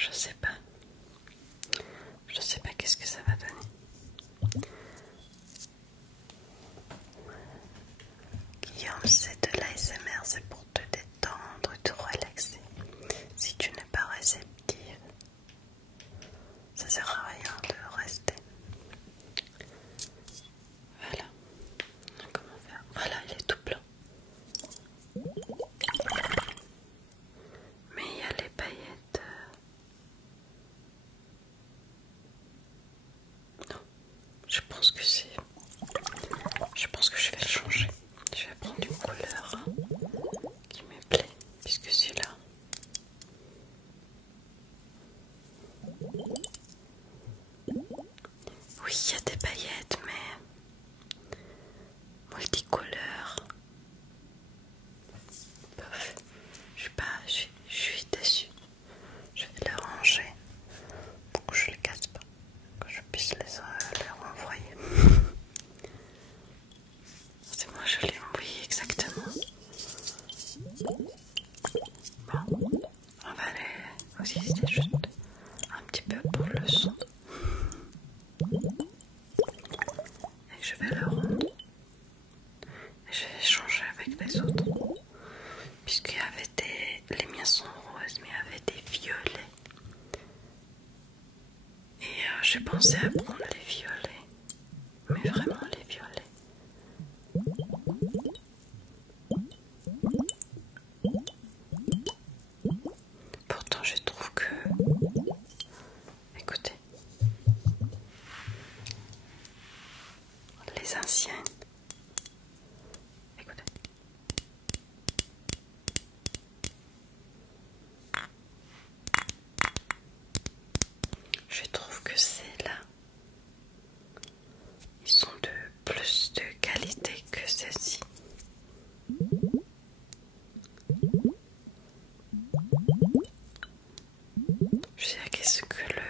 je sais pas. Je sais pas qu'est-ce que ça va donner. Guillaume, c'est de l'ASMR, c'est pour te détendre et te relaxer. Si tu n'es pas réceptive, ça sert à rien de rester. Voilà. Comment faire? Voilà, il est tout blanc. Mais il y a les paillettes. Non, je pense que c'est. Je pense que je vais le changer. Je vais prendre une couleur qui me plaît, puisque c'est là. Oui, il y a des paillettes, mais multicouleurs. Bof. Je suis déçue. Je vais les ranger pour que je les casse pas, que je puisse les renvoyer. C'est moi, je l'ai envoyé exactement. Bon, on va les aussi, c'était juste un petit peu pour le son. Et je vais le rendre. Et je vais changer avec les autres. Puisqu'il y avait des. Les miens sont roses, mais il y avait des violets. Et j'ai pensé à prendre les violets. Mais vraiment les violets. Pourtant, je trouve que. Écoutez. Les anciennes. Écoutez. Je trouve que c'est là. Ils sont de plus de qualité que celles-ci. Je sais qu'est-ce que le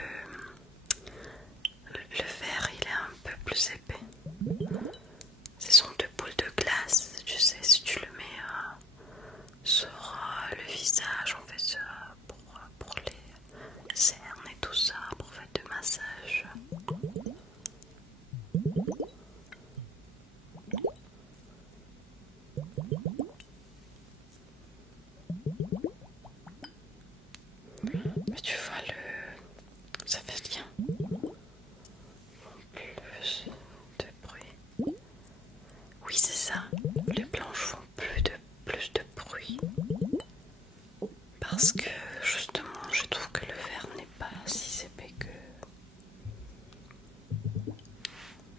verre il est un peu plus épais. Ce sont deux boules de glace. Tu sais, si tu le mets sur le visage, on fait ça pour les cernes et tout ça, pour faire de massage. Mais tu vois, ça fait bien. Plus de bruit. Oui, c'est ça. Les planches font plus de bruit. Parce que justement, je trouve que le verre n'est pas si épais que.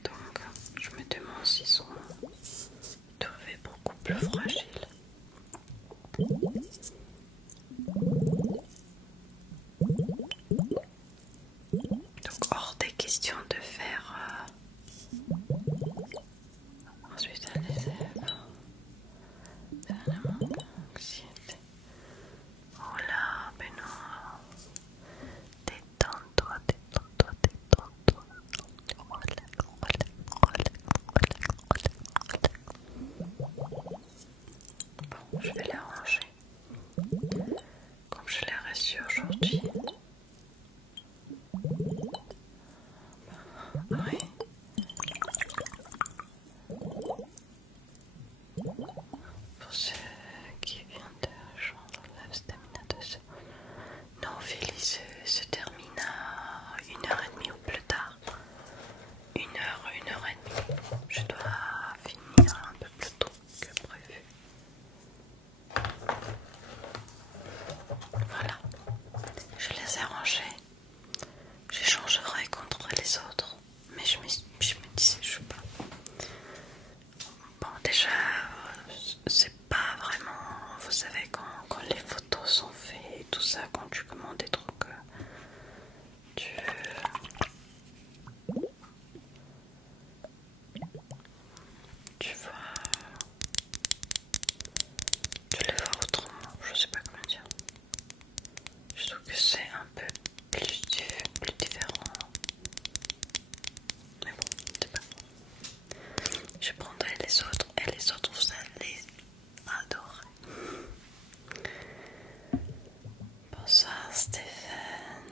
Donc, je me demande s'ils sont trouvés beaucoup plus fragiles. Donc, hors des questions de faire. Ensuite, à les lèvres. Anxiété. Oh là, ben non. Détends-toi, détends-toi, détends-toi. Bon, je vais les ranger. Comme je l'ai reçu aujourd'hui. Oui. Pour ceux qui viennent de rejoindre la stamina de ce. Non, Félix se termine à 1h30 ou plus tard. 1h et demie. Je dois finir un peu plus tôt que prévu. Voilà. Je les ai rangés. J'échangerai contre les autres. Mais je me disais, je sais pas. Bon, déjà, c'est pas vraiment. Vous savez, quand les photos sont faites et tout ça, quand tu commandes des trucs, tu. Tu vois. Tu les vois autrement, je sais pas comment dire. Je trouve que c'est un peu plus différent. Mais bon, c'est pas grave. Je prendrai les autres et les autres, vous allez adorer. Bonsoir Stéphane.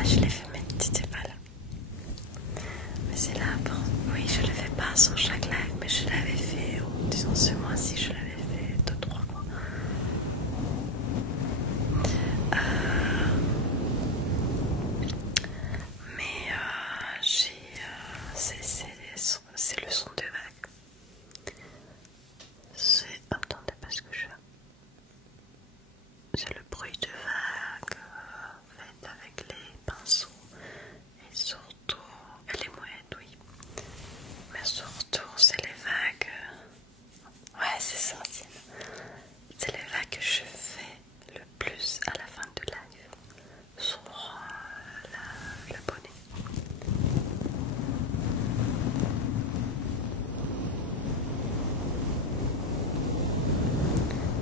là je l'ai fait, mais t'étais pas là. Mais c'est là, bon, oui, je le fais pas sur chaque live, mais je l'avais fait, disons ce mois-ci, je l'avais fait 2-3 mois. Mais c'est le son de vague. Attendez, parce que c'est le bruit de vague fait avec les pinceaux et surtout les mouettes, oui. Mais surtout, c'est les vagues. Ouais, c'est ça, c'est les vagues que je fais le plus à la fin de live sur l'abonné.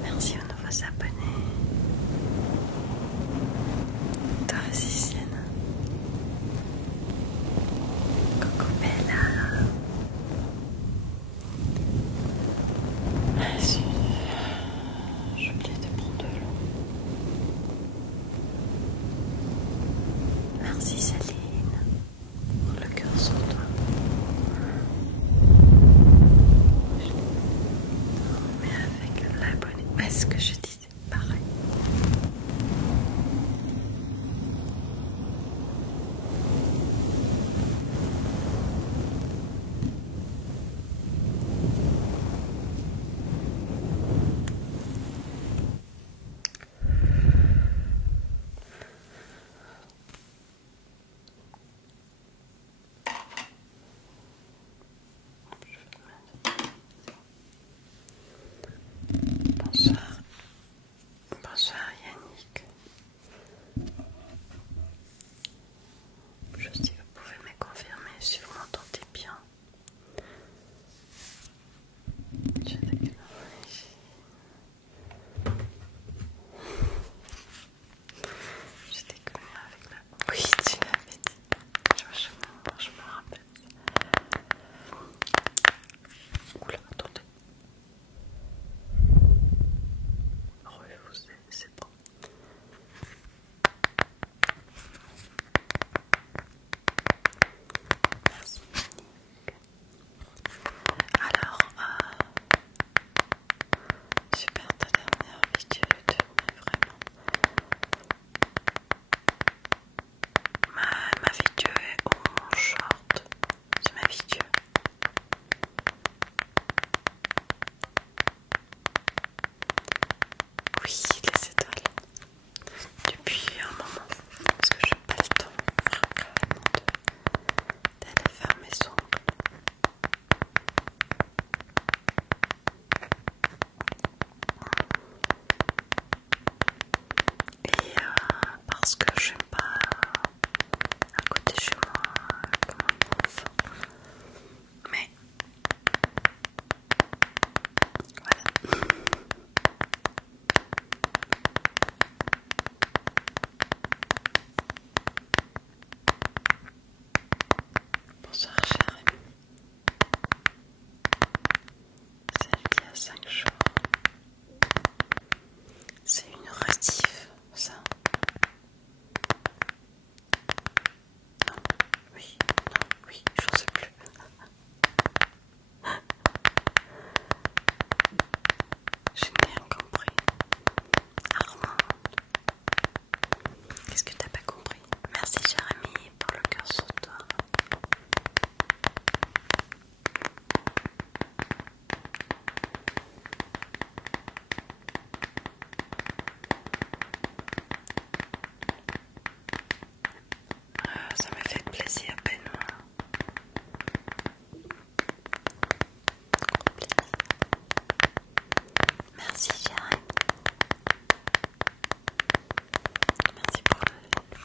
Merci aux nouveaux abonnés. Toi aussi, Sienne. Coucou Bella. J'ai oublié de prendre de l'eau. Merci Céline pour le cœur sur toi. Mais avec l'abonné, est-ce que je disais pareil? Bonsoir. Bonsoir Yannick. Je sais que vous pouvez me confirmer si vous m'entendez bien. J'étais connue avec la... Oui, tu l'avais dit. Je me rappelle. Oula, attendez. C'est bon. Merci. Alors, super ta dernière vidéo YouTube, vraiment. Ma vidéo est en short. C'est ma vidéo. Oui, les étoiles. Depuis un moment. Parce que je n'ai pas le temps vraiment d'aller faire mes ongles. Et parce que j'aime pas à côté chez moi comme un enfant. Mais voilà. Bonsoir chère amie. Celle qui a 5 jours. C'est une rediff, ça. Non, oui, non, oui, j'en sais plus. Je n'ai rien compris. Armand, qu'est-ce que t'as pas compris? Merci Jérémy pour le cœur sur toi. Ça me fait plaisir, Benoît. Merci Jérémy. Merci pour le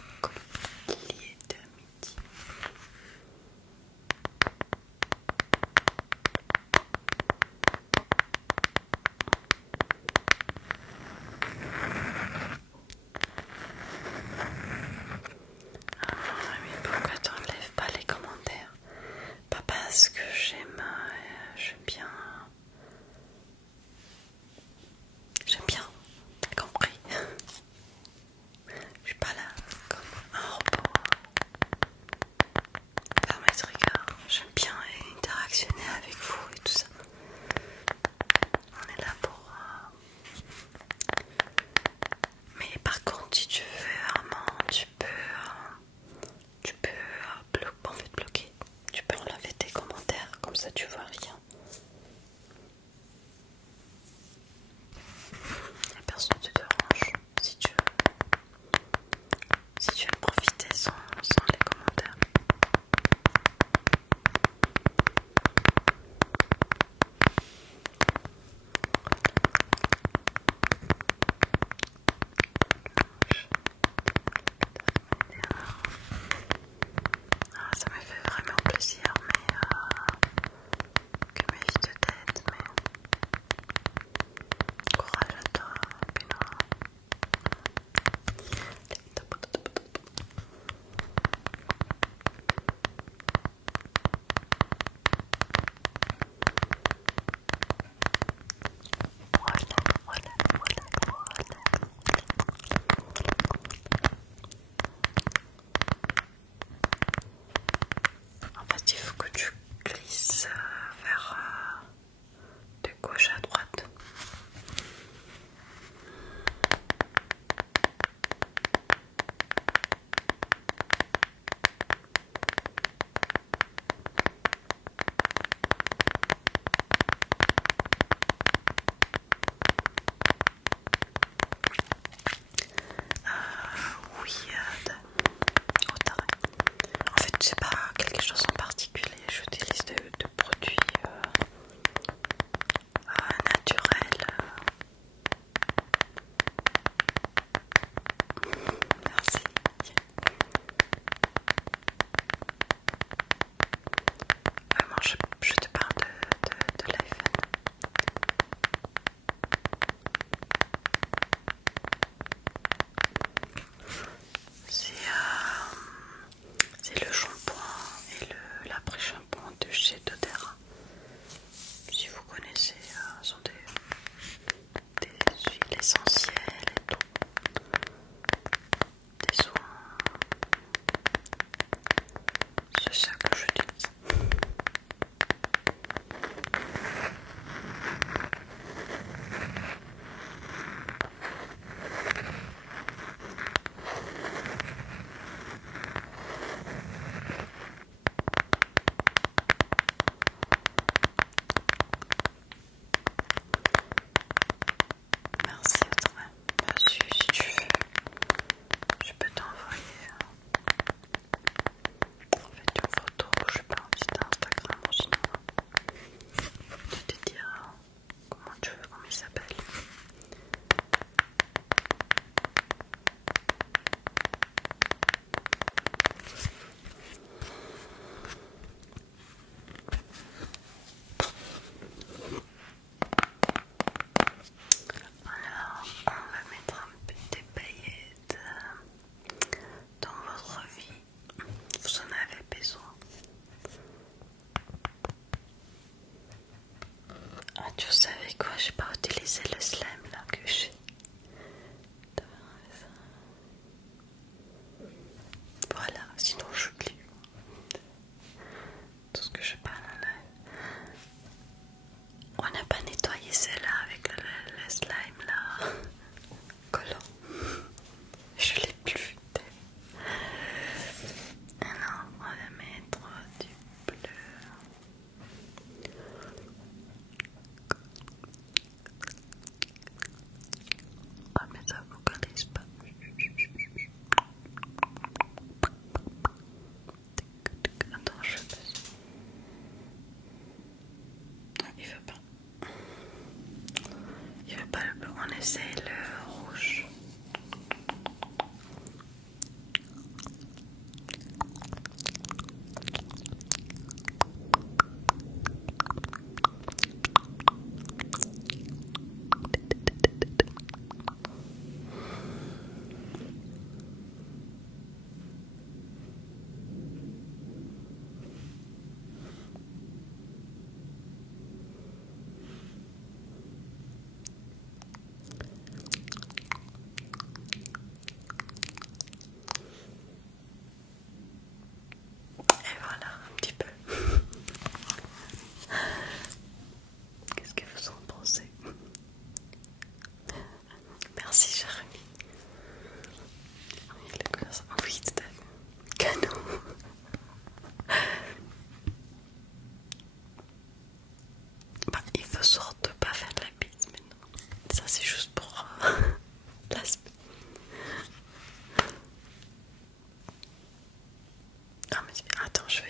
Ah mais c'est bien. Attends, je me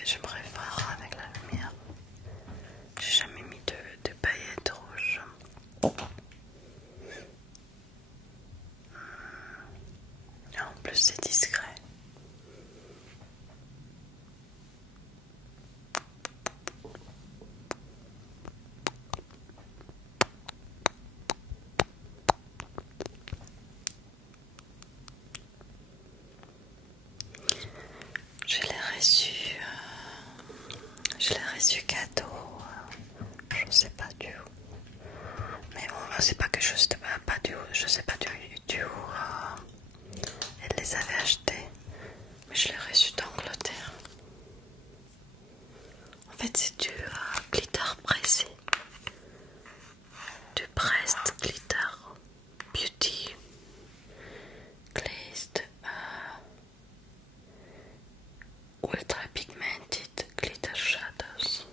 voir avec la lumière. J'ai jamais mis de paillettes rouges. Et en plus c'est discret. Je l'ai reçu cadeau. Je sais pas du où. Mais bon, c'est pas que je sais pas du où. Je sais pas du où elle les avait achetés. Mais je l'ai reçu d'Angleterre. En fait, c'est du glitter pressé. Du pressed glitter beauty glazed ultra pigmented glitter shadows.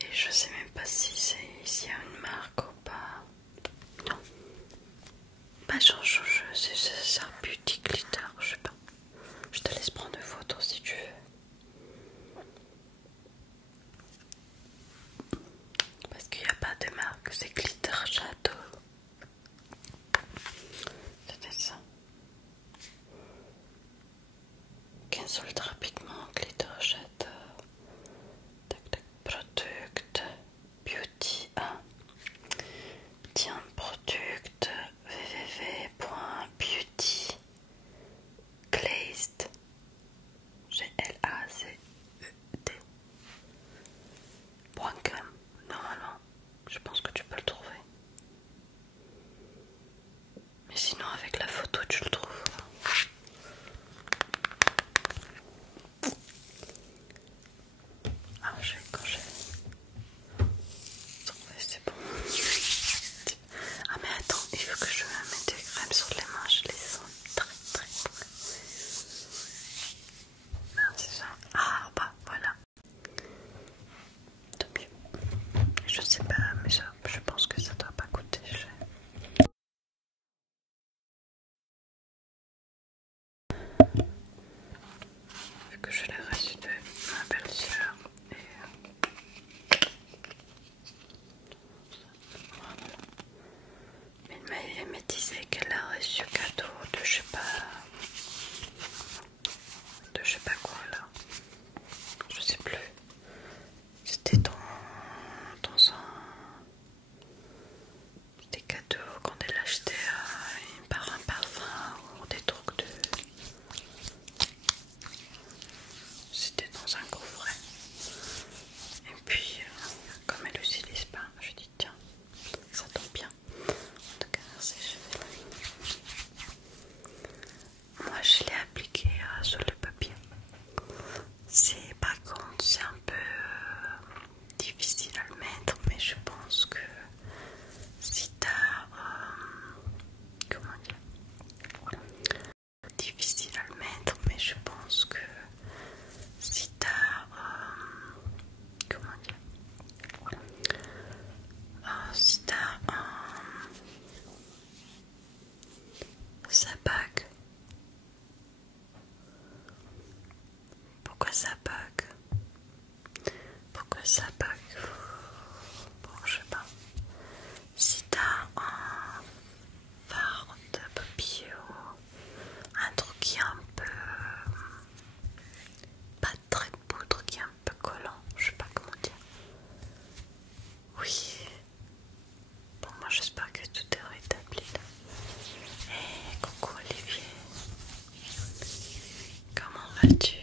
Et je sais même pas si s'il y a une marque ou pas. Non. Bah c'est un beauty glitter, je sais pas. Je te laisse prendre une photo si tu veux. Parce qu'il n'y a pas de marque, c'est glitter shadow. C'était ça. 15 ultra pigment glitter shadow. Tac tac. Product beauty. Tiens, product www.beautyglazed glazed.com. Normalement, je pense que tu peux le trouver. Mais sinon, avec la photo, tu le trouves. Ah, quand j'ai trouvé, c'est bon. Ah, mais attends, il faut que je me mette des crèmes sur les mains, je les sens très très bon. Non, c'est ça. Ah, bah voilà. Tant mieux. Je sais pas, mais ça, je pense que ça doit pas coûter cher. Vu que je l'ai reçu de ma belle-sœur et voilà. Mais elle me disait qu'elle a reçu cadeau de je sais pas quoi là. Je sais plus. C'était dans un des cadeaux quand elle achetait un parfum ou des trucs de. C'était dans un coffret. Et puis, comme elle l'utilise pas, je dis tiens, ça tombe bien. En tout cas, merci, moi, je l'ai appliqué sur le papier. C'est par contre, c'est un peu difficile à le mettre, mais je pense que si t'as comment dire, difficile à le mettre, mais je pense que si t'as comment dire, si t'as sa bague. Pourquoi ça bug? Pourquoi ça bug? Bon, je sais pas. Si t'as un fard de papier ou un truc qui est un peu pas très poudre, qui est un peu collant, je sais pas comment dire. Oui. Bon, moi j'espère que tout est rétabli là. Et coucou Olivier. Comment vas-tu?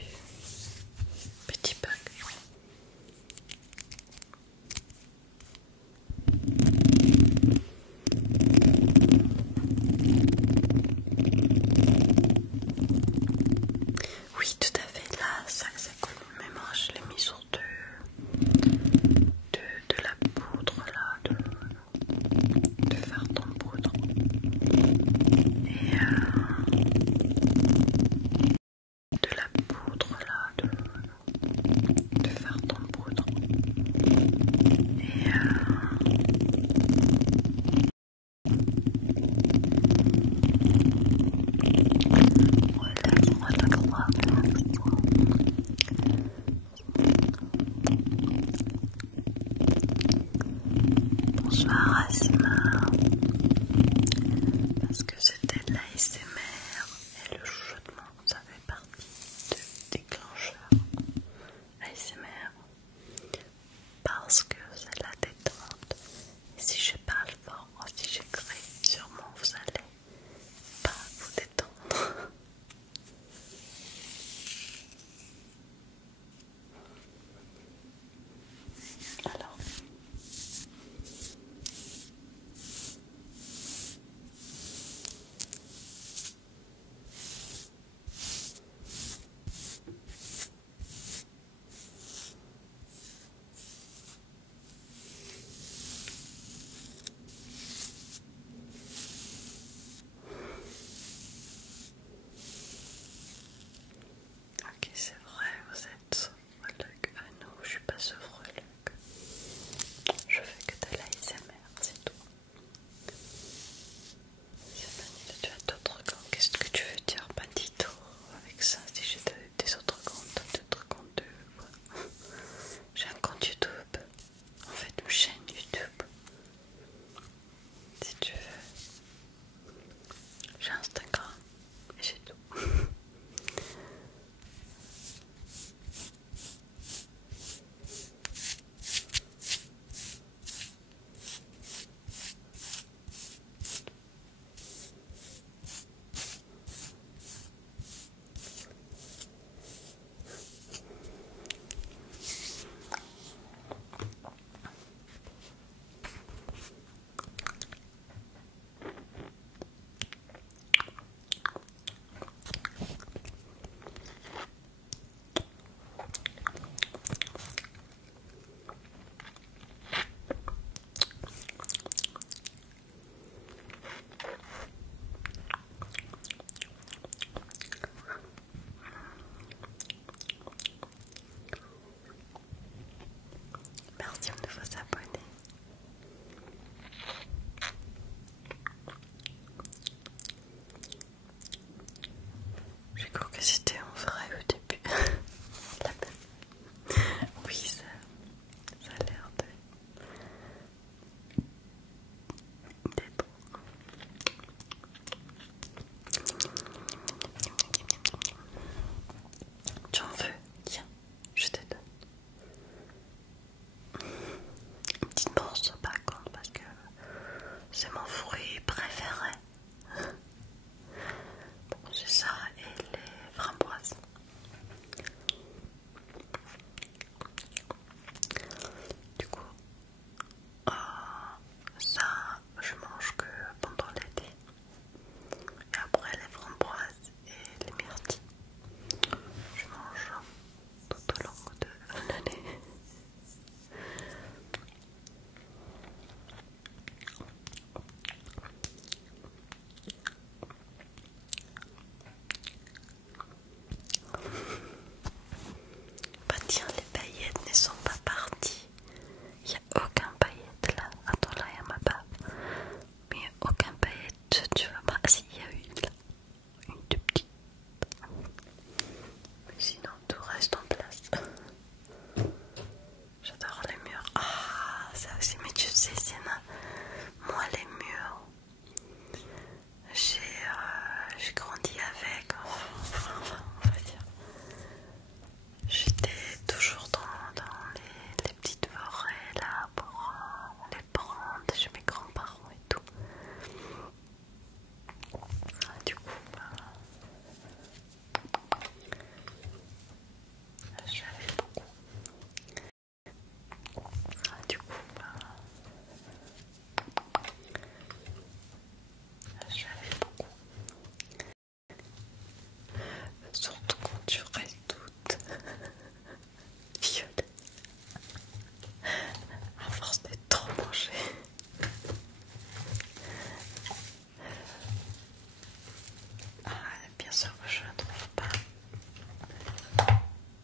bien sûr que je la trouve pas.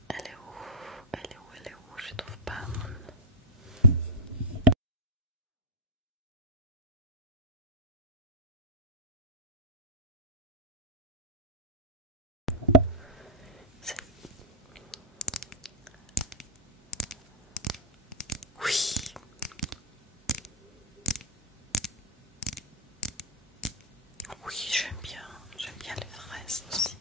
Elle est où? Elle est où? Elle est où? Je trouve pas. Oui. Oui, j'aime bien les fraises aussi.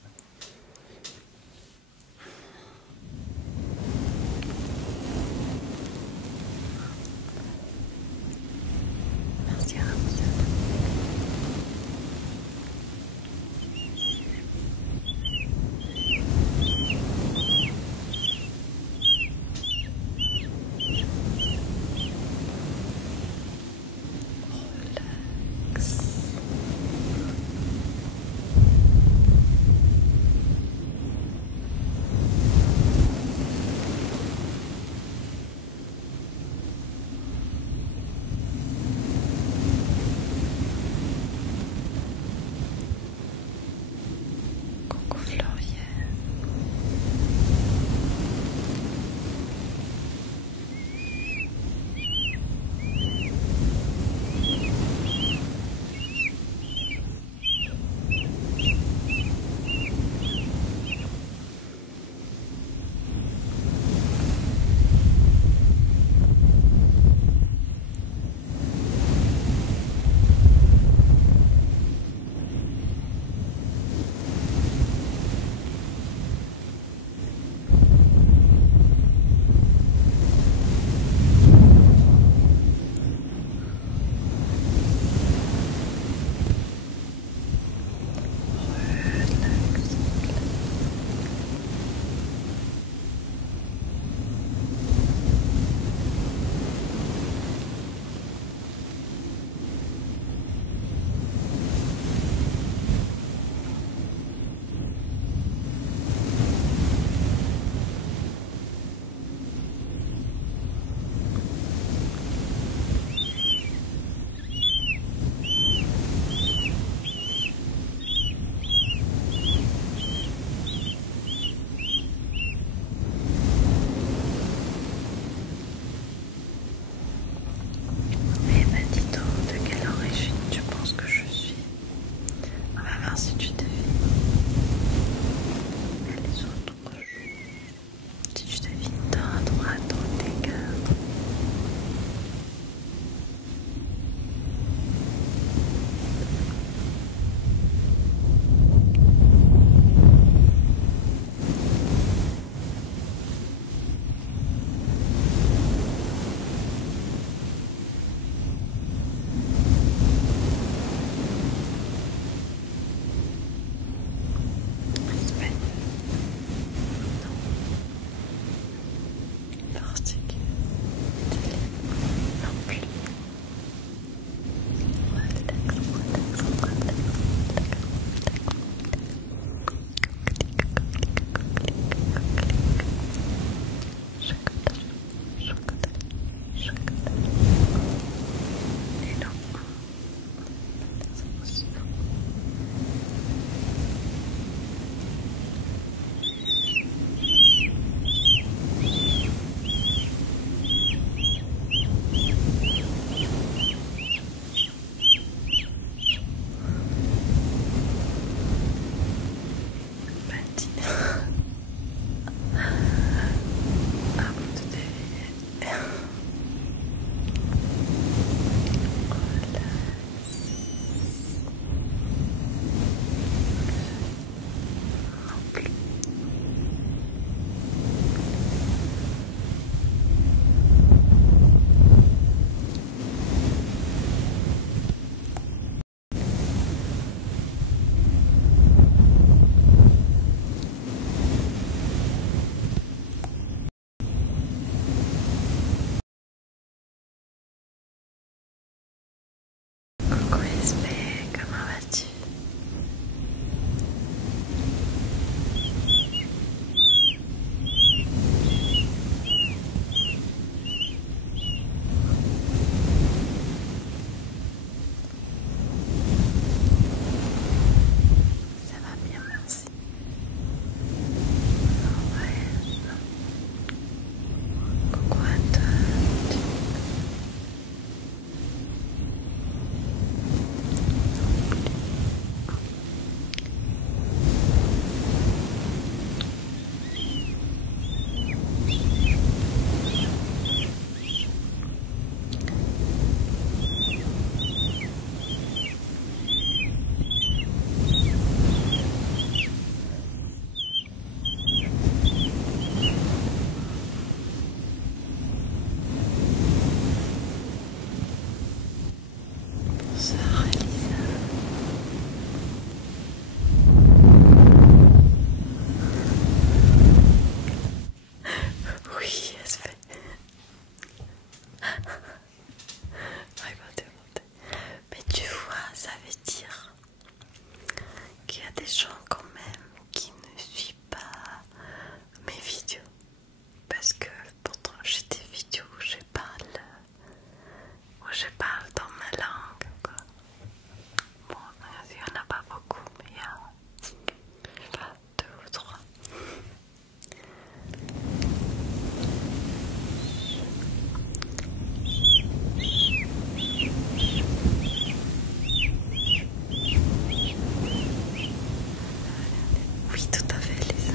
quand même qui ne suit pas mes vidéos. Parce que pourtant j'ai des vidéos où je parle dans ma langue, quoi. Bon, il n'y en a pas beaucoup, mais il y a pas deux ou trois. Oui, tout à fait, Lisa.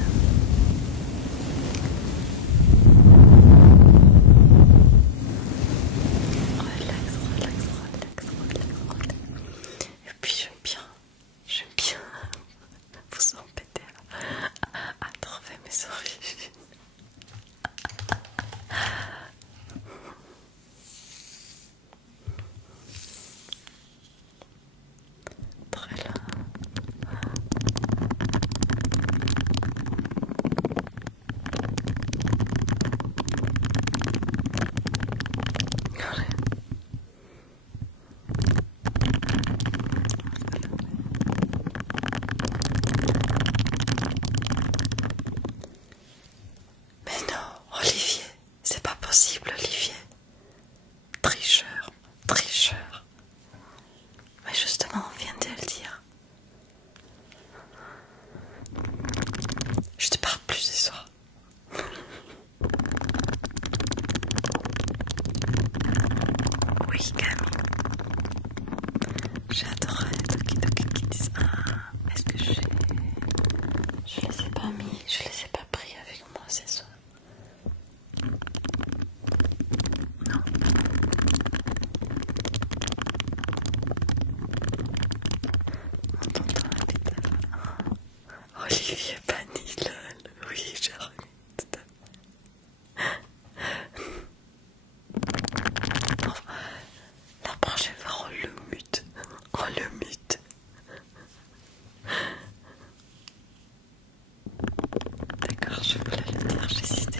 Relax. Et puis j'aime bien vous embêter à trouver mes origines. Très là. Mais non, Olivier, c'est pas possible, Olivier. Tricheur. Mais justement, on vient de le dire. Je te parle plus ce soir. Oui, Camille. J'adorais Toki qui disent est-ce que je les ai pas mis, je les ai pas pris avec moi ce soir. Non. On t'entend la tête. Olivier Panilol, oui, j'ai remis tout à fait. Enfin, la prochaine fois, on le mute. D'accord, je voulais le dire, j'hésitais.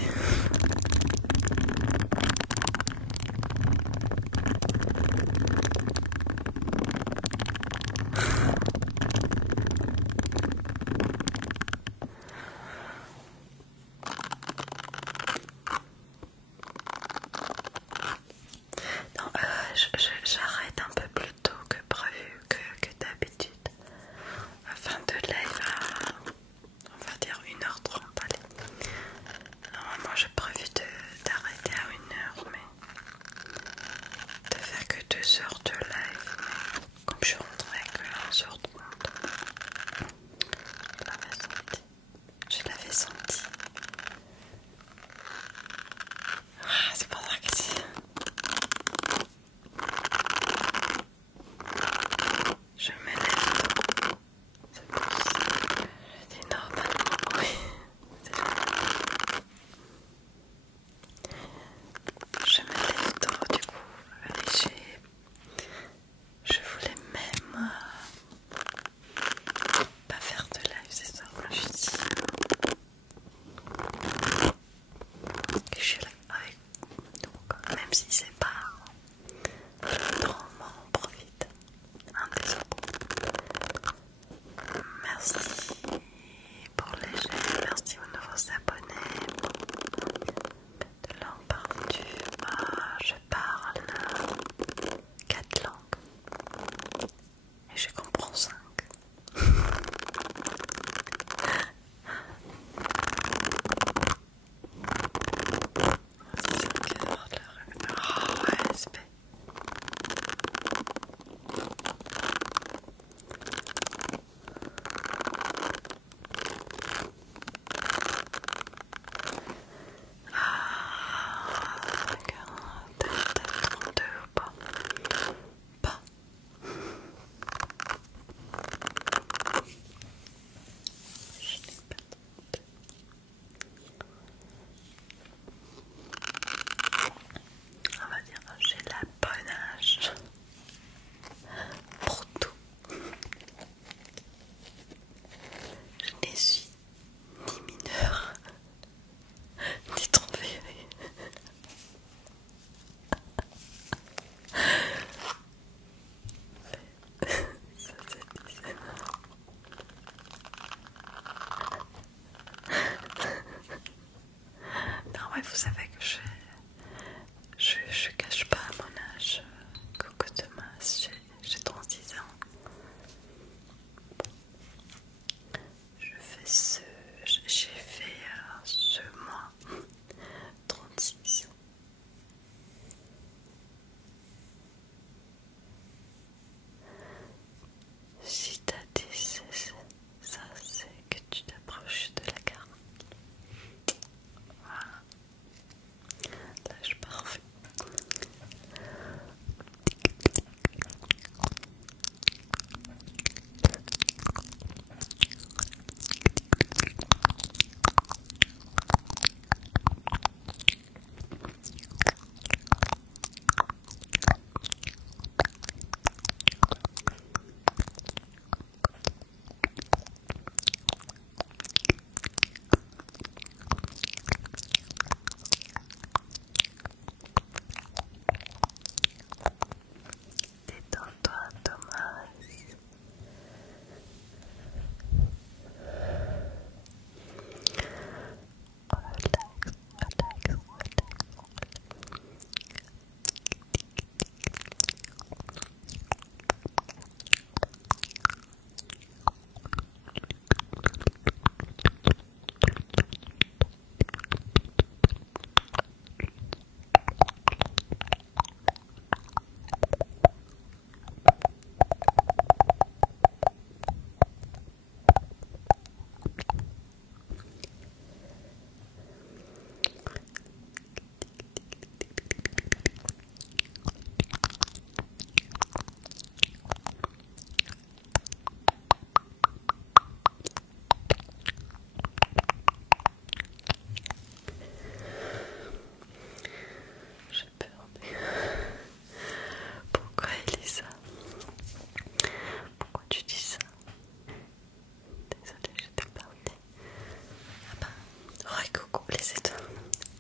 laissez toi.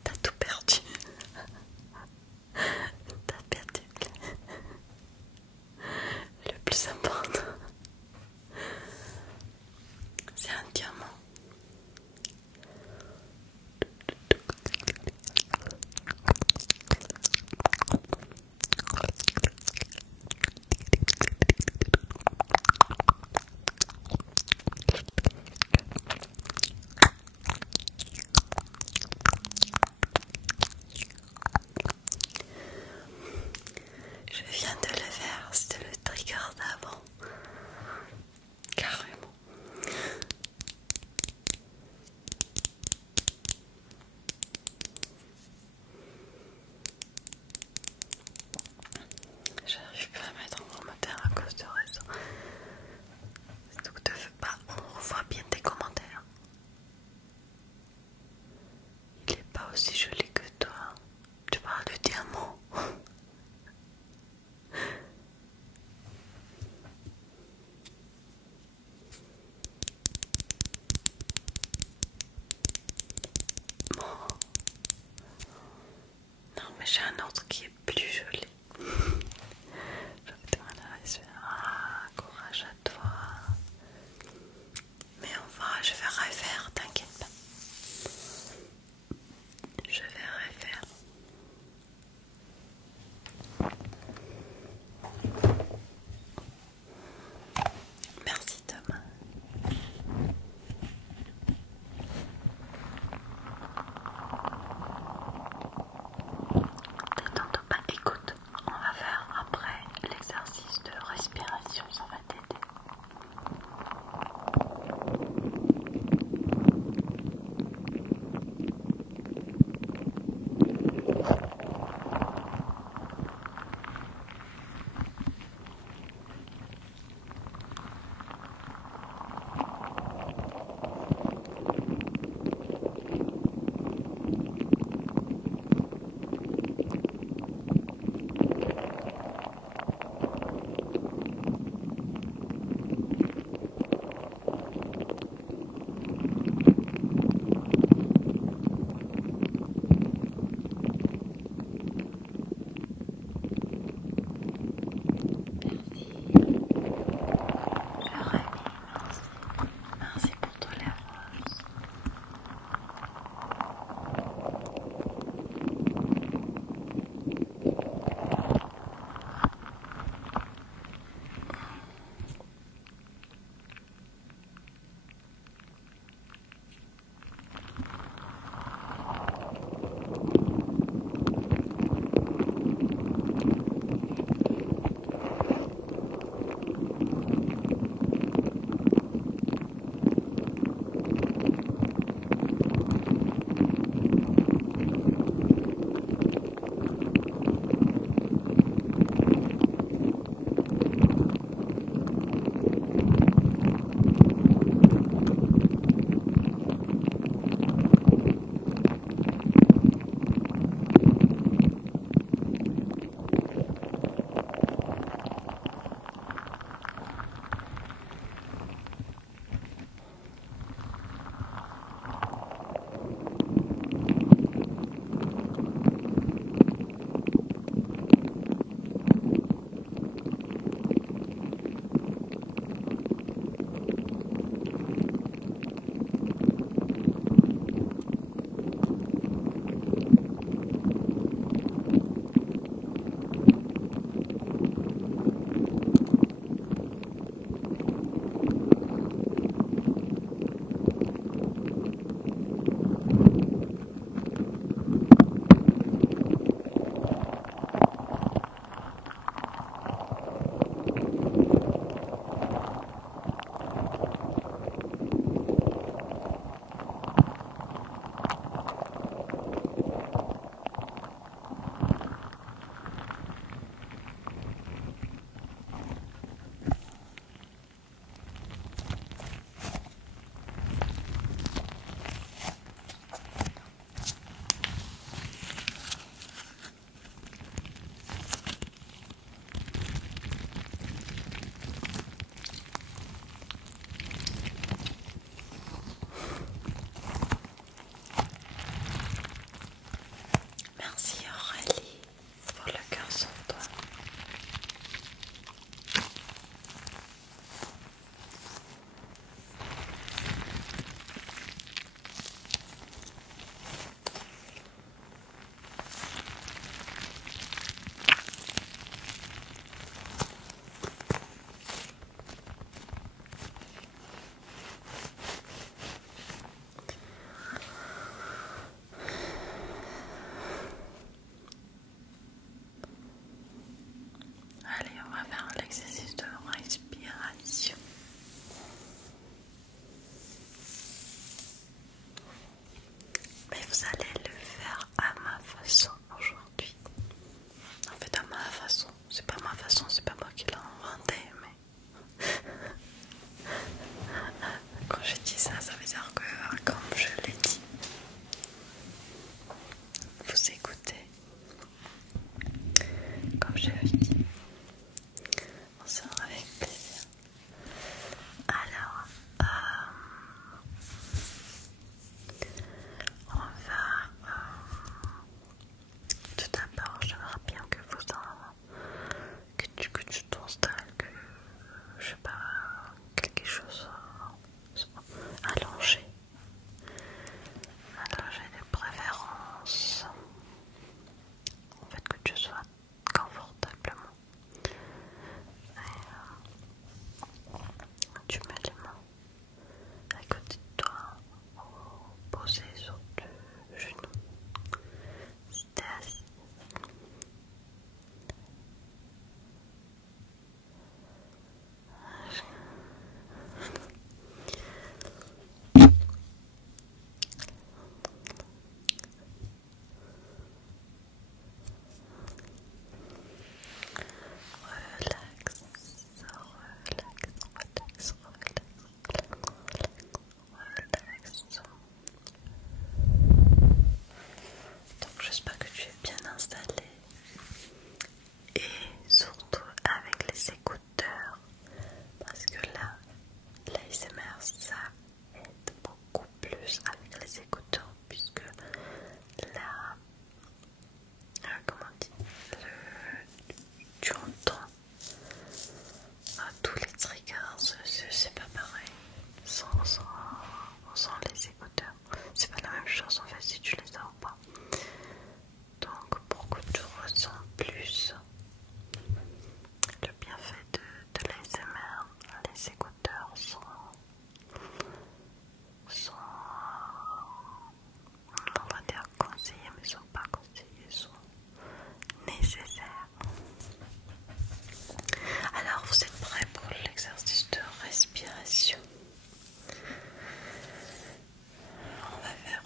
T'as tout perdu. T'as perdu le plus important. C'est un diamant. Je viens de le faire, c'était le trigger d'avant. Carrément. J'arrive pas à mettre en commentaire à cause de réseau. Donc te fais pas, on voit bien tes commentaires. Il est pas aussi joli que toi. Tu parles de diamant. Bon. Non mais j'ai un autre qui est plus joli. Je vais te demander à se faire. Ah, courage à toi. Mais je vais refaire, t'inquiète pas. Je vais refaire. Merci Thomas. Détends-toi pas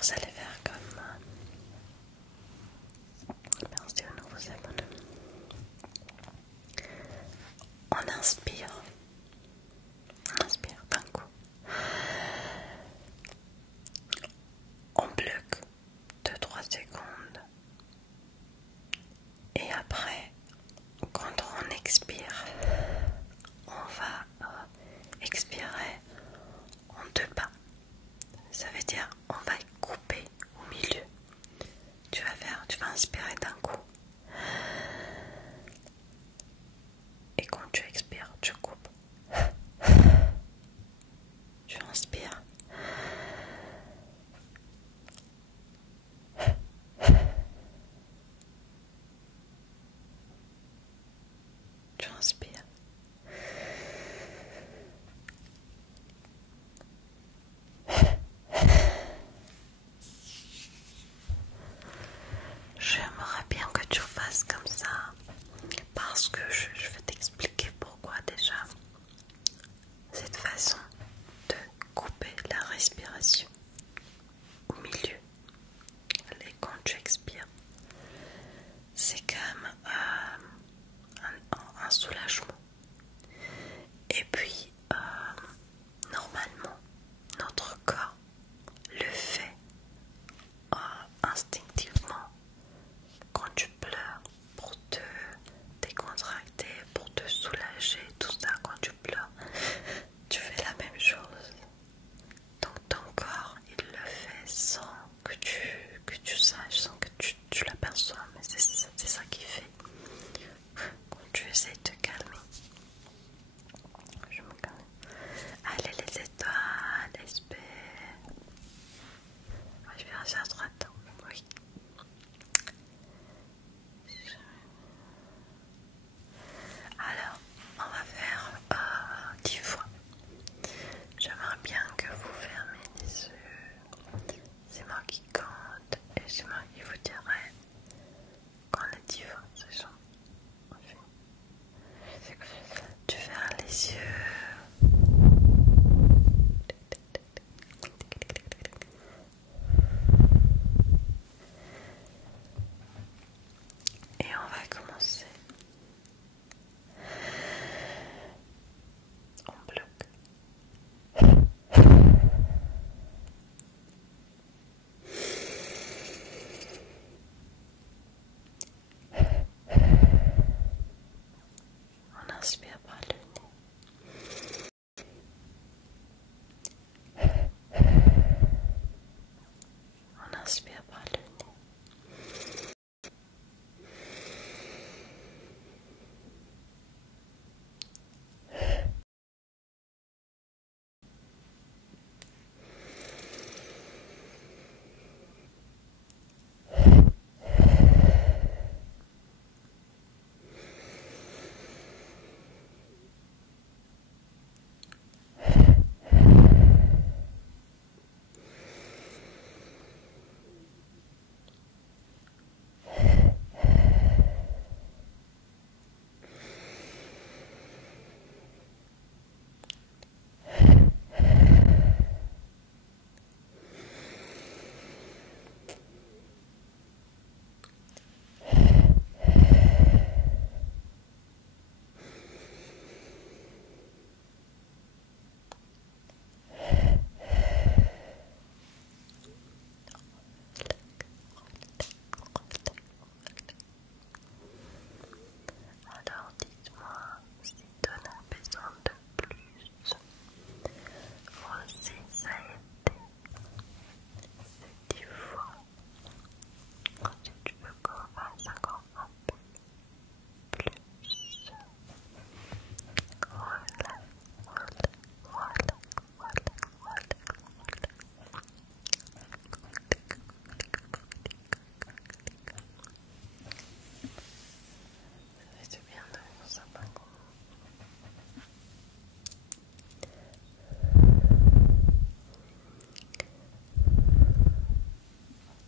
vous allez faire comme moi. Merci aux nouveaux abonnés. On inspire d'un coup. On bloque 2-3 secondes. Et après, quand on expire, on va expirer en 2 pas. Ça veut dire on va couper au milieu. Tu vas inspirer d'un coup. Et quand tu expires, tu coupes. Tu inspires. Tu inspires. J'aimerais bien que tu fasses comme ça parce que je vais t'expliquer pourquoi déjà. Cette façon de couper la respiration au milieu et quand tu expires, c'est comme un soulagement. Et puis normalement notre corps le fait instinctivement quand tu pleures pour te décontracter, pour te soulager, tout ça. Quand tu pleures, tu fais la même chose. Donc ton corps il le fait sans que tu saches, sans que tu l'aperçois, mais c'est ça qui fait quand tu essaies de te calmer. Je me calme. Allez les étoiles, espère. Je vais rester à droite. Oui. Alors, on va faire 10 fois. J'aimerais bien que vous fermez les yeux. C'est moi qui compte et c'est moi qui vous dirai quand les 10 fois se sont. Tu fermes les yeux. Et on va commencer. On bloque. On inspire par le nez. On inspire par le nez. Alors dites-moi si tu en as besoin de plus. Voici, ça a été ces 10 fois. Si tu veux qu'on fasse encore un peu plus. Voilà. Ça fait bien de faire ça par contre.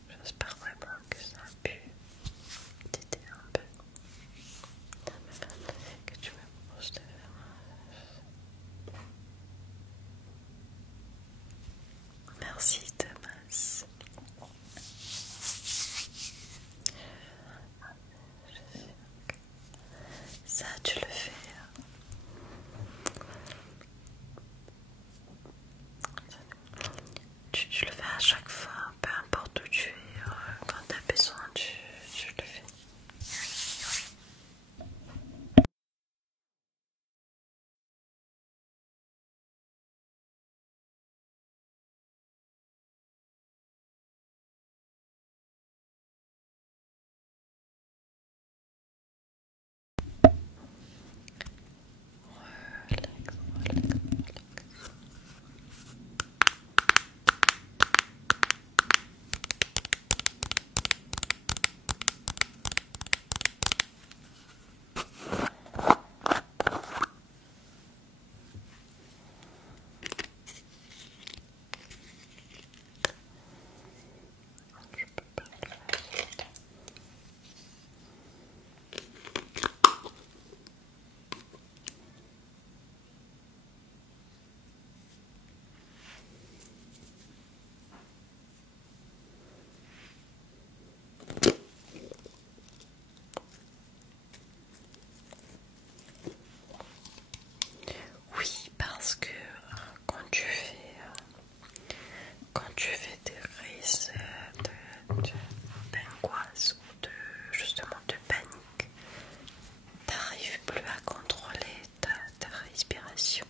J'espère vraiment que ça a pu t'aider un peu. Que tu me proposes de faire. Merci Thomas. tu fais des crises d'angoisse ou justement de panique, t'arrives plus à contrôler ta respiration.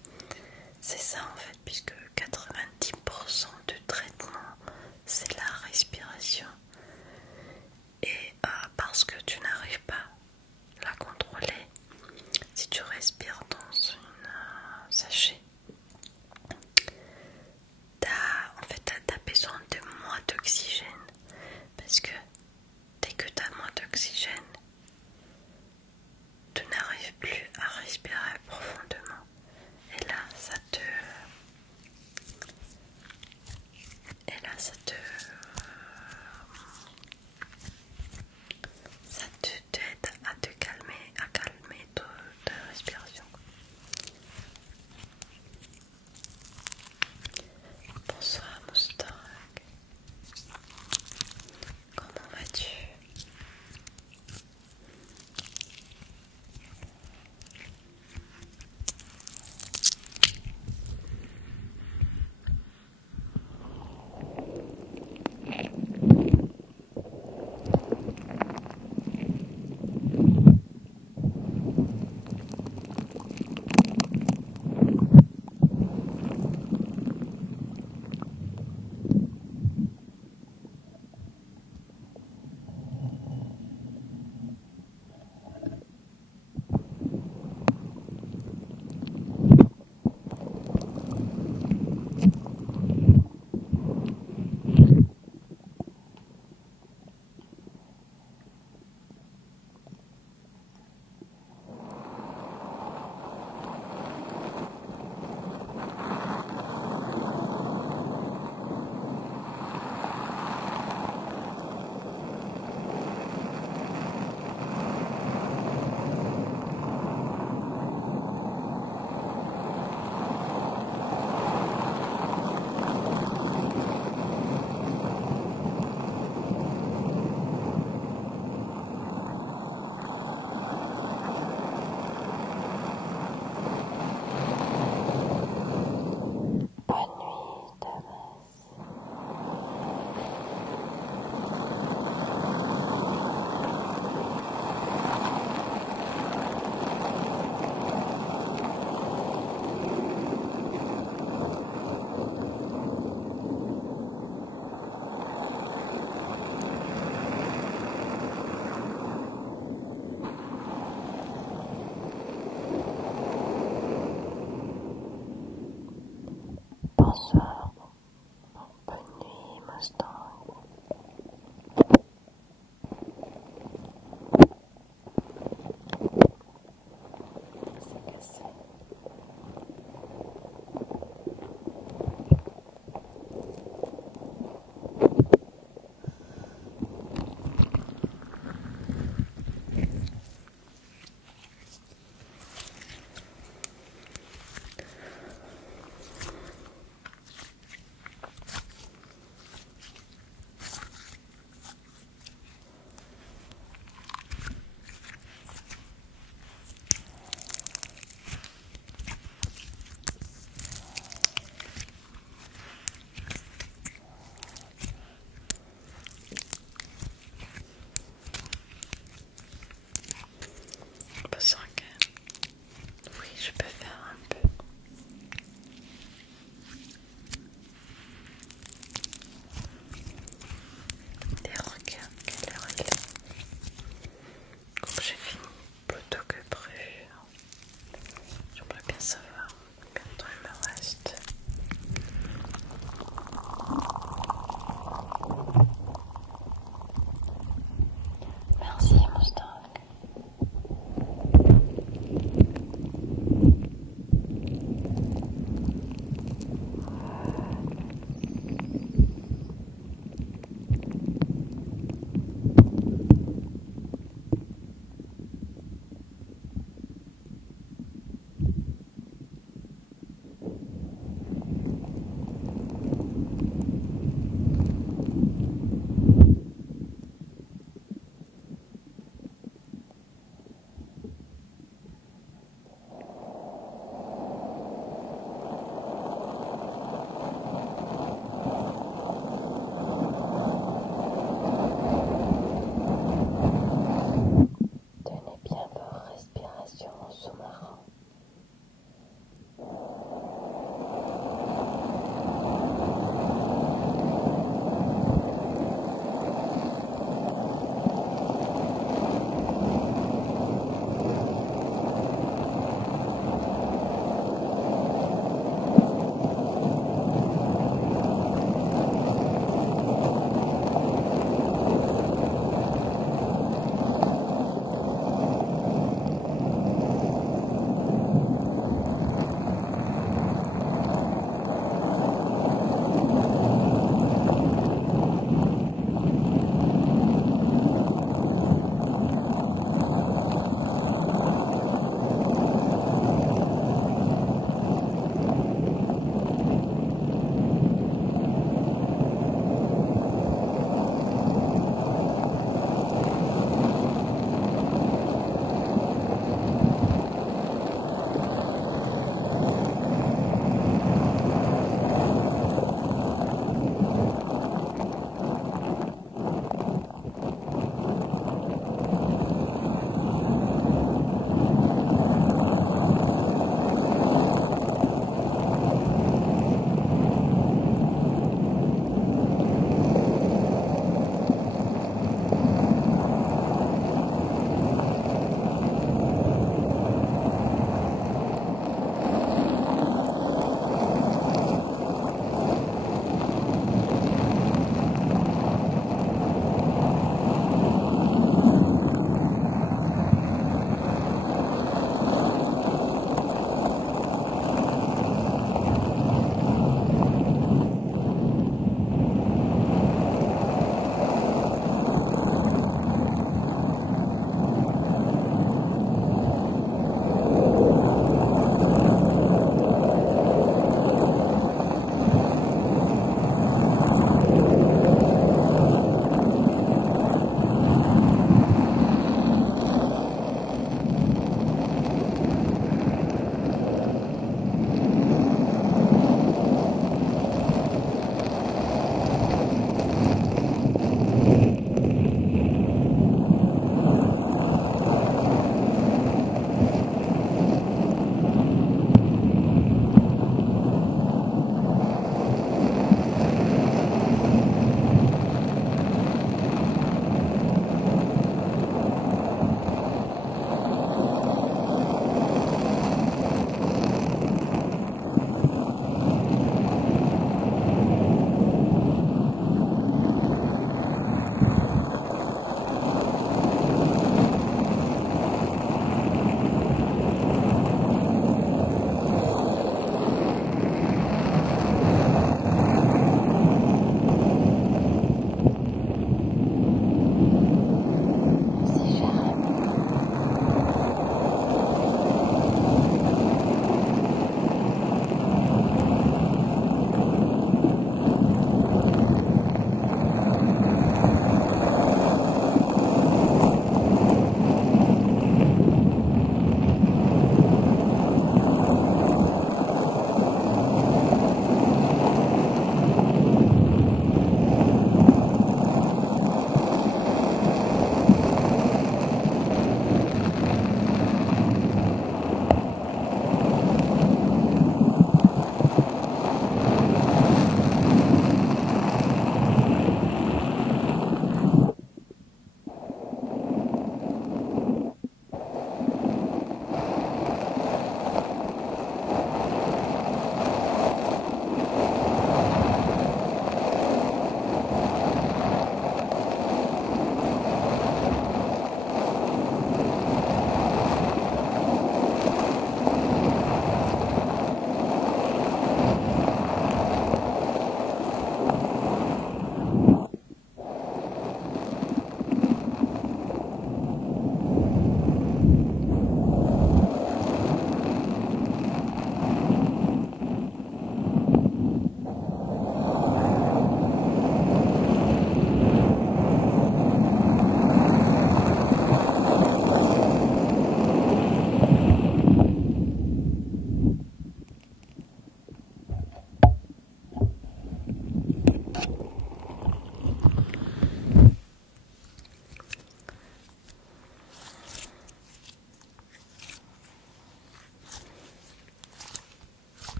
C'est ça en fait, puisque 90% du traitement c'est la respiration. Et parce que tu n'arrives pas à la contrôler, si tu respires dans une sachet, t'as besoin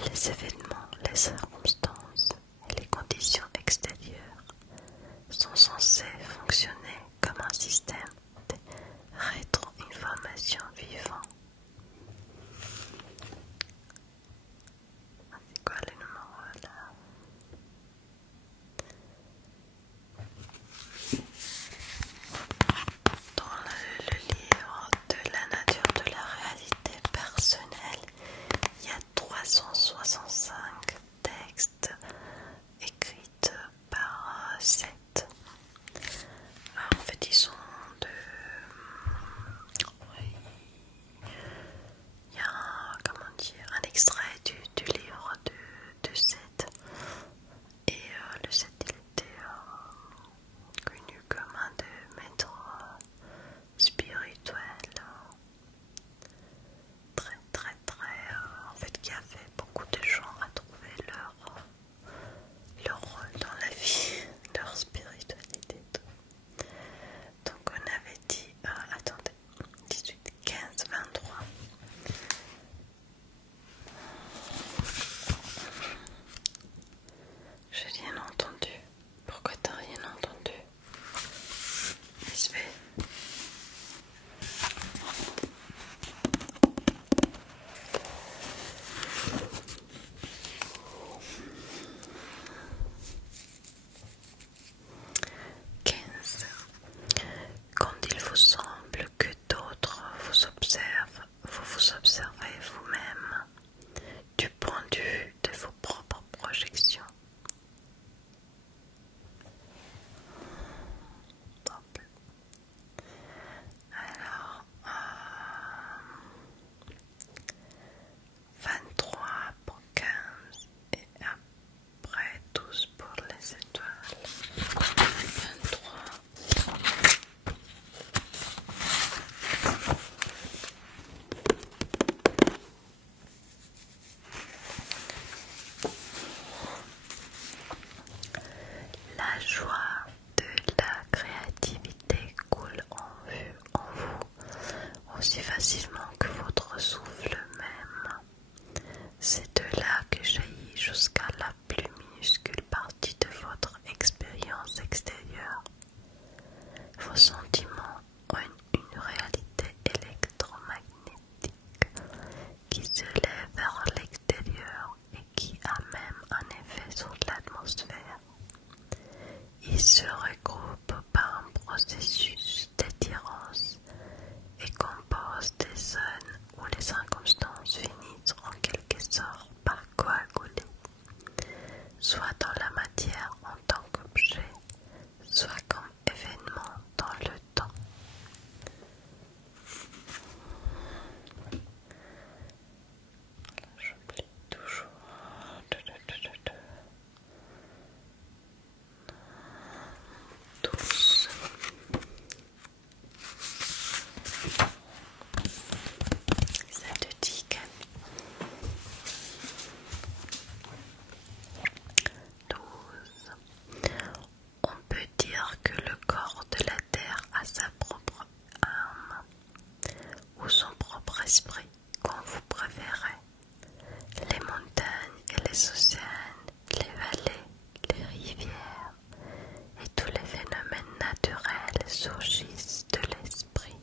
Les événements, les circonstances et les conditions extérieures sont censés fonctionner comme un système de rétro-information vivant. C'est quoi les numéros là? Dans le livre de la nature de la réalité personnelle, il y a 365 textes écrits par Seth. En fait, ils sont de... Oui. Il y a un, comment dire, un extrait du livre de Seth. Et le Seth, il était connu comme un des maîtres spirituels. Très, très, très... en fait, qui a fait beaucoup de gens à trouver leur rôle dans la vie, leur spiritualité. Donc on avait dit, attendez, 18, 15, 23. J'ai rien entendu. Pourquoi t'as rien entendu? Lisbeth. 15. Quand il vous semble que d'autres vous observent, vous vous observez vous-même du point de vue de vos propres projections. Alors, 23 pour 15 et après 12 pour les étoiles. 23. La joie de la créativité coule en vous aussi facilement que votre souffle même. C'est de là que jaillit jusqu'à la plus minuscule partie de votre expérience extérieure. Vos sentiments ont une réalité électromagnétique qui se lève vers l'extérieur et qui a même un effet sur l'atmosphère. Ils se regroupent par un processus d'attirance et composent des zones où les circonstances finissent en quelque sorte par coaguler, soit dans la matière en tant qu'objet, soit comme événement dans le temps. J'oublie toujours. 12. Ça te dit que 12. On peut dire que le corps de la terre a sa propre âme ou son propre esprit, comme vous préférez. Les montagnes et les océans, les vallées, les rivières et tous les phénomènes naturels surgissent de l'esprit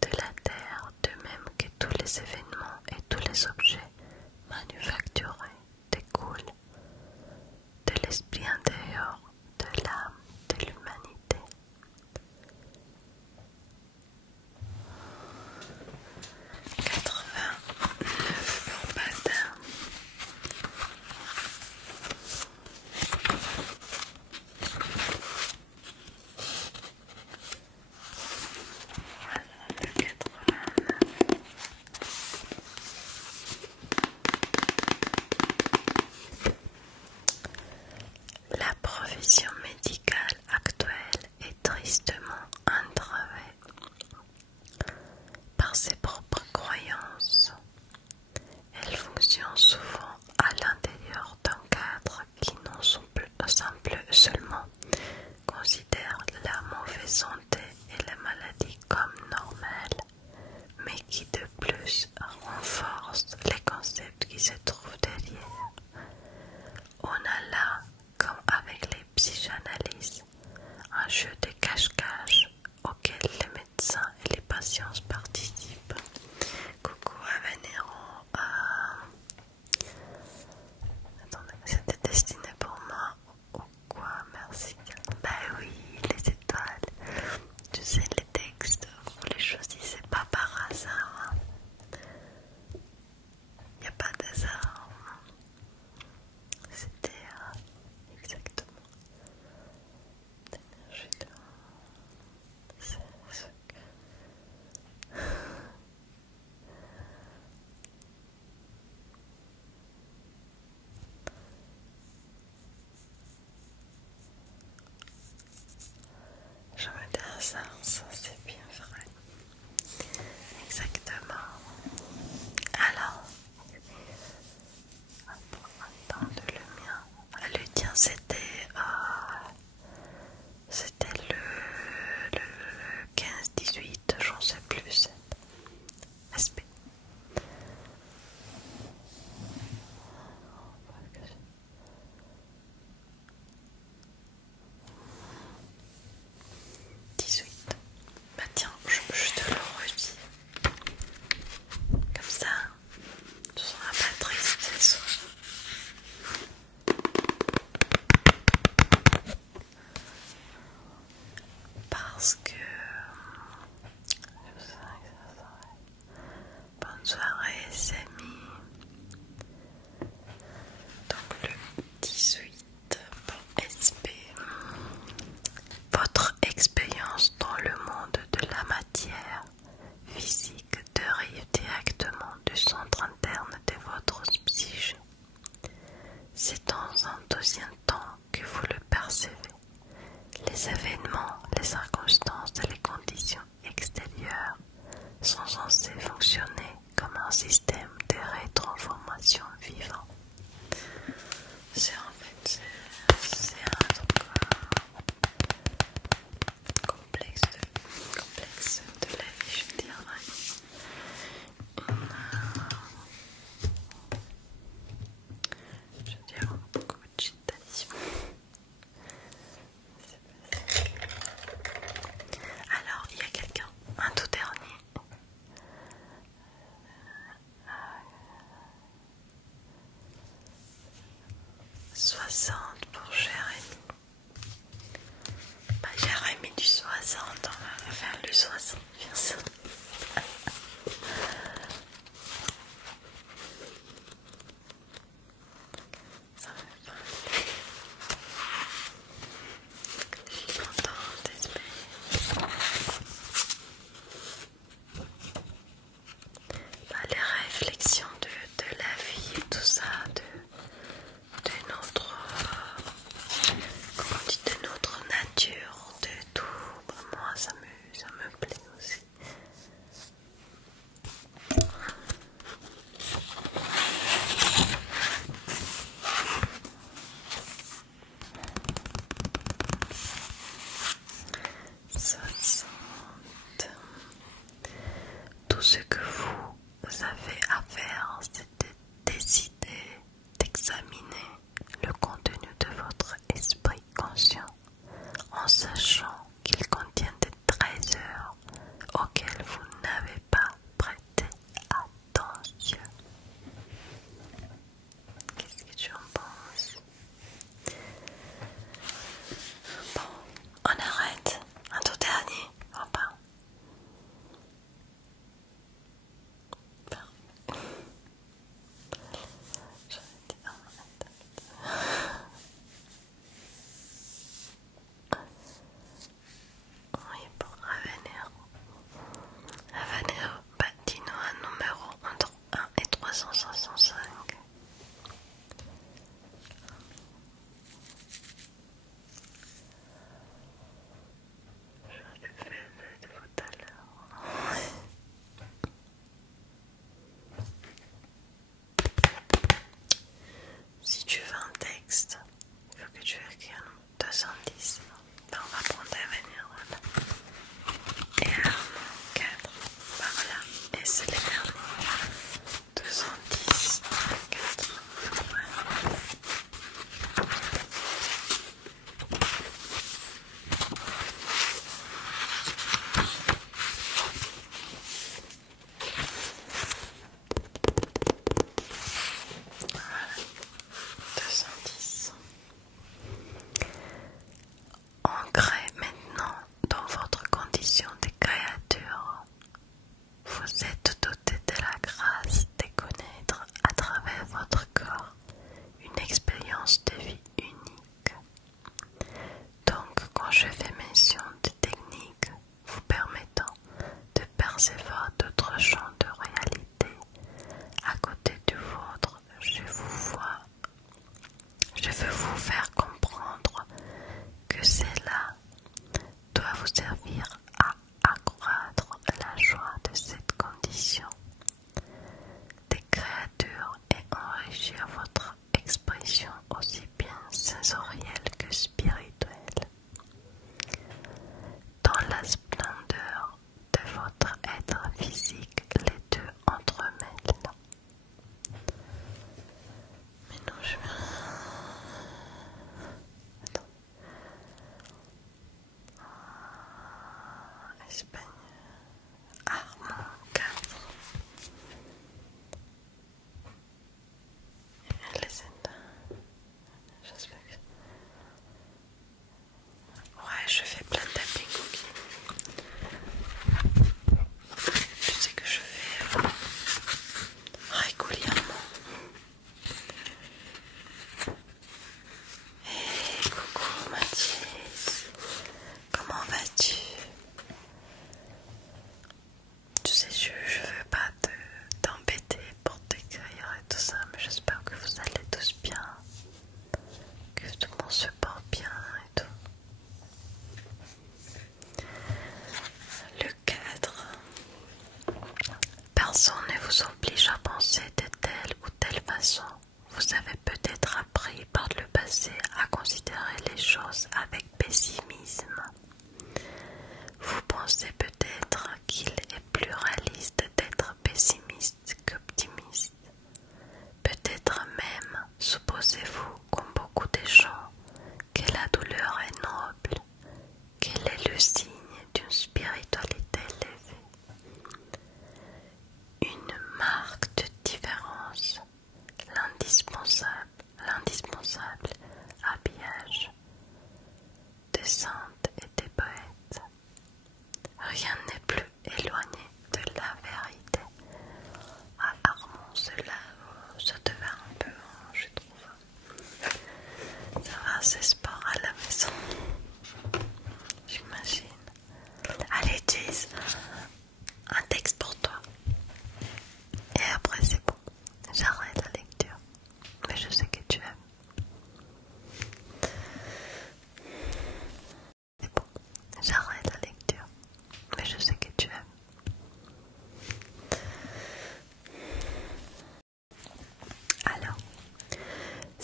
de la terre, de même que tous les événements et tous les objets manufacturés découlent de l'esprit intérieur, de l'âme de l'humanité. 89 pour Badin.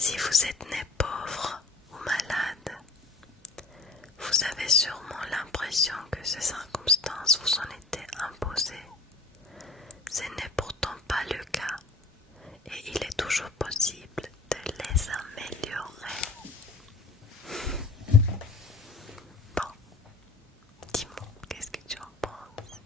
Si vous êtes né pauvre ou malade, vous avez sûrement l'impression que ces circonstances vous ont été imposées. Ce n'est pourtant pas le cas et il est toujours possible de les améliorer. Bon, dis-moi, qu'est-ce que tu en penses?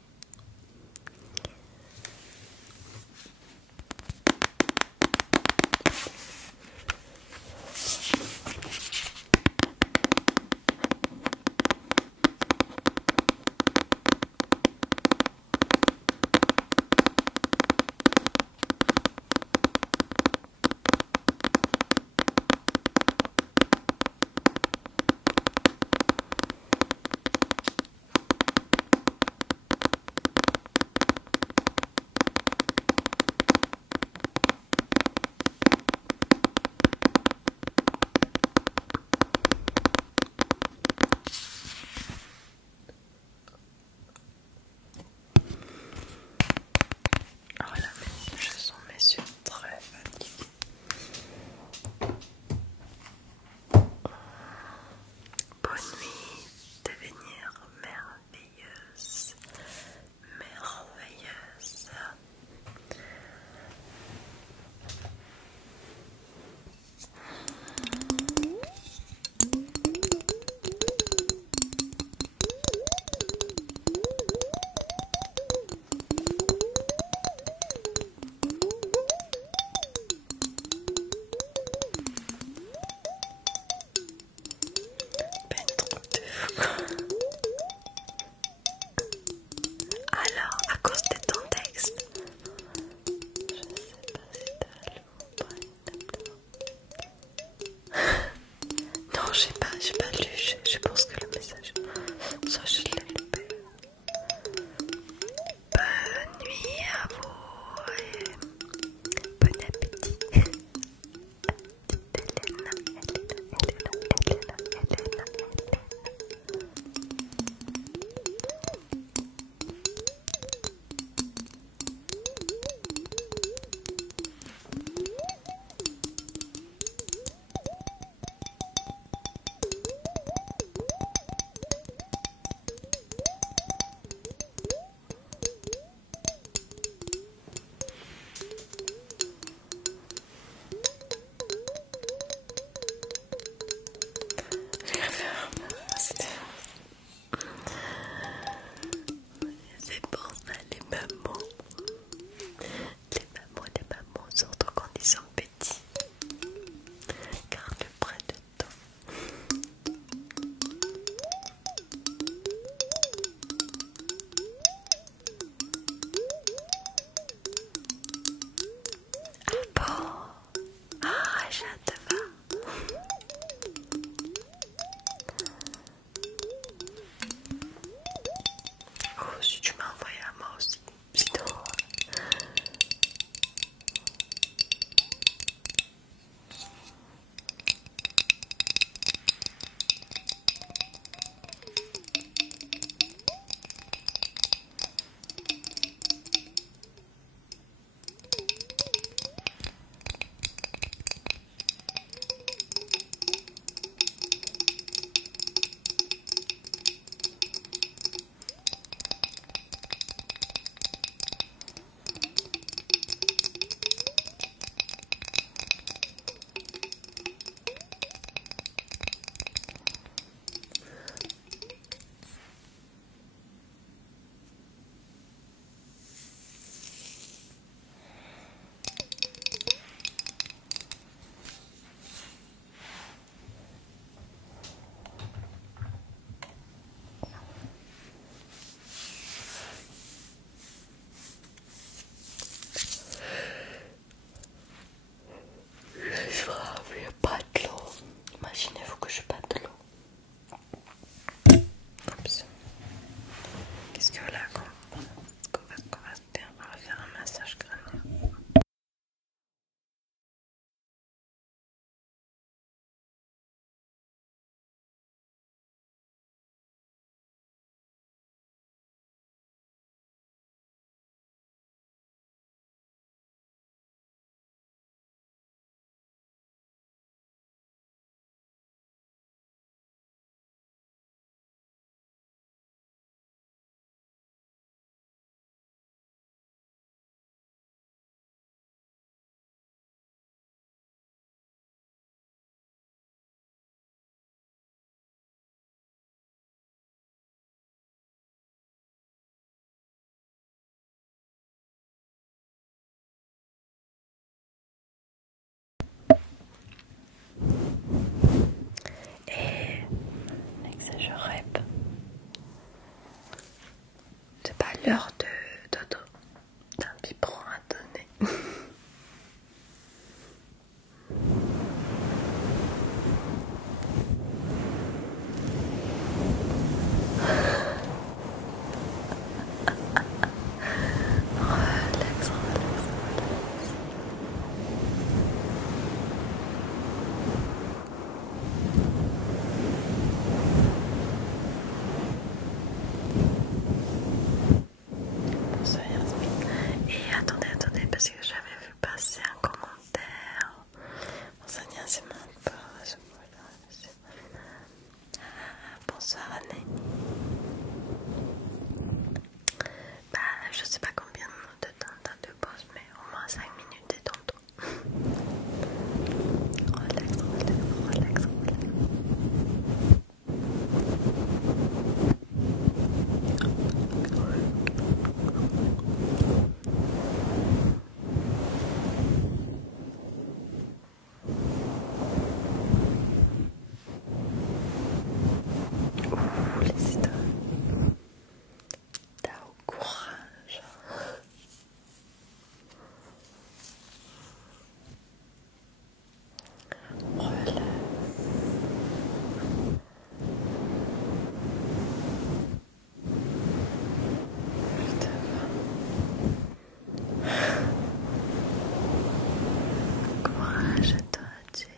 courage à toi, Jess.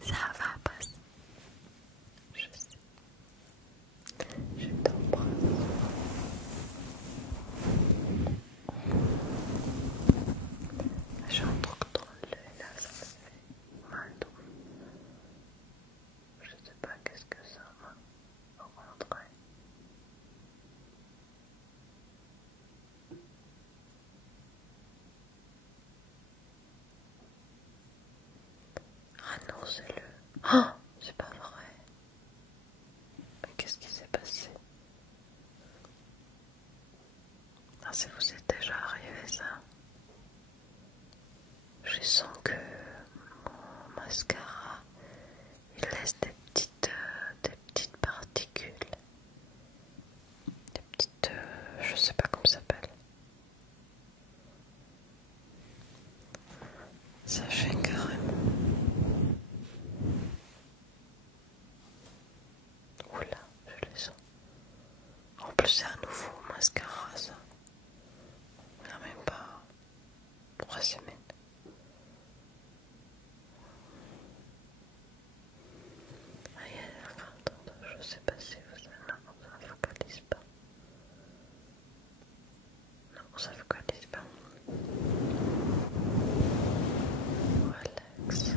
Ça va passer. Je sais. Je t'embrasse. J'ai un truc dans l'œil là, ça me fait mal. Je sais pas qu'est-ce que ça va rentrer. Ah non, c'est le... Oh, c'est pas vrai. Mais qu'est-ce qui s'est passé? Ah, ça vous est déjà arrivé ça? Je sens que mon mascara, il laisse des petites particules. Des petites... je sais pas comment ça s'appelle. Ça fait carrément. Oula, je les sens. En plus, c'est un nouveau mascara, ça. Il n'y a même pas 3 semaines. Ah, il y a... Attends, je sais pas si vous... Non, ça focalise pas. Non, ça focalise pas. Relax.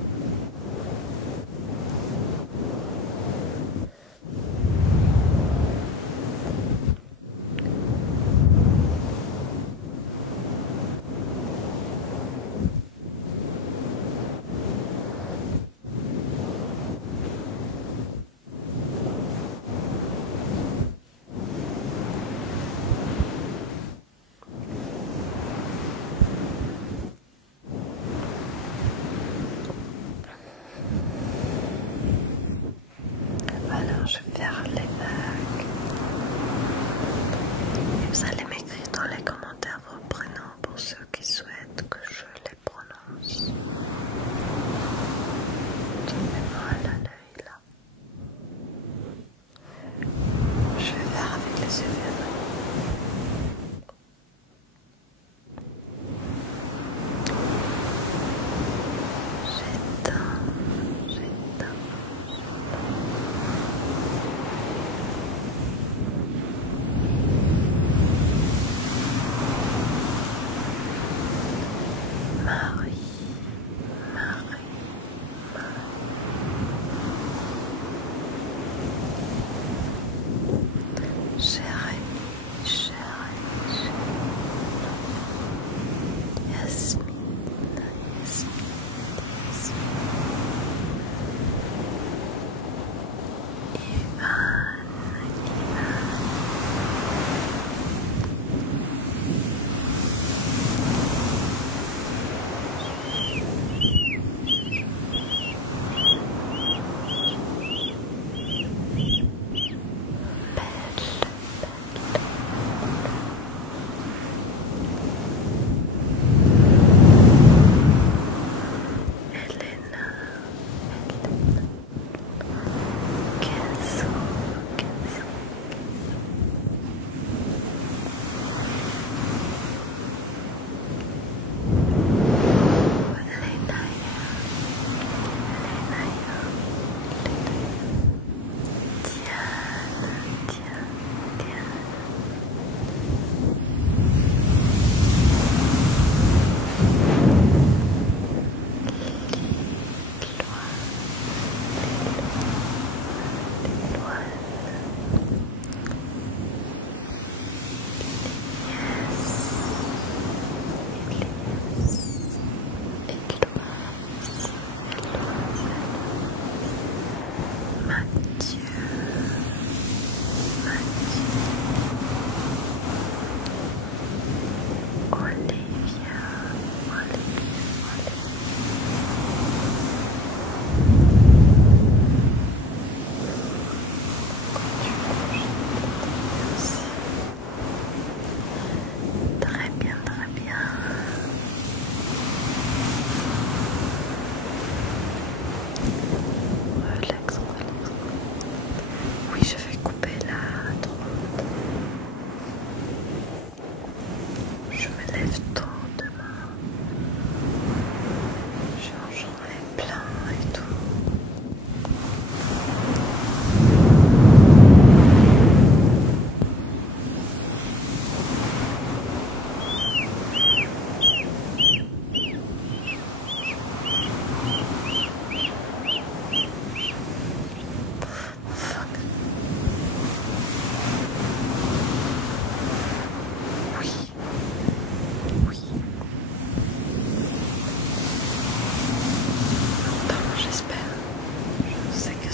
Alors je vais faire les vagues. Vous allez m'écrire dans les commentaires vos prénoms pour ceux qui souhaitent que je les prononce. Ça fait mal à l'œil là. Je vais faire avec les yeux fermés. J'éteins.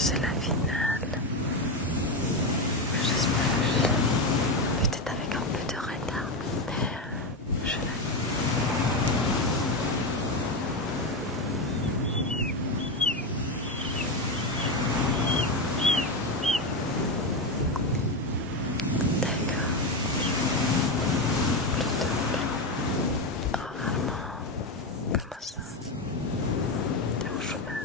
c'est la finale. J'espère que je l'ai. Peut-être avec un peu de retard, mais je l'ai. D'accord. Plutôt oralement. Comment ça? T'es en chemin.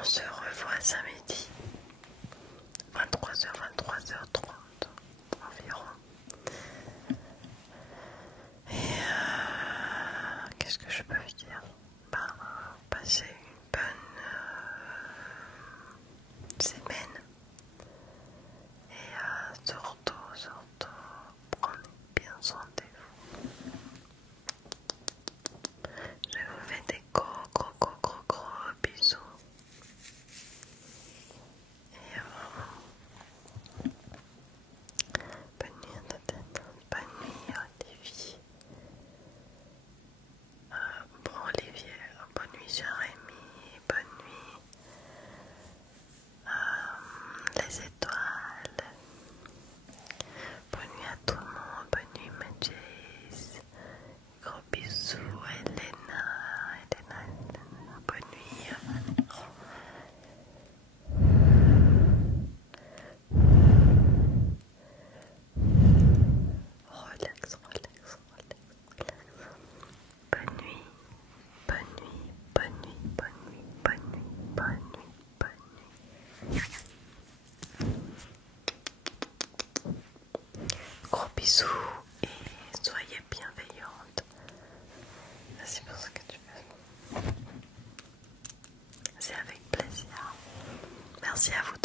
On se revoit samedi 23h, 23h30 environ. Et qu'est-ce que je peux vous dire? Passez une bonne semaine. Et surtout, prenez bien soin de vous. Je vous fais des gros bisous. Et bonne nuit à ta tête, bonne nuit Olivier. Bon Olivier, bonne nuit Jérémy, bonne nuit les étoiles. Bonne nuit à tout le monde, bonne nuit Mathis. Gros bisous Elena, bonne nuit. Relax. Bonne nuit, bonne nuit. Gros bisous et soyez bienveillantes. C'est pour ça que tu fais. C'est avec plaisir. Merci à vous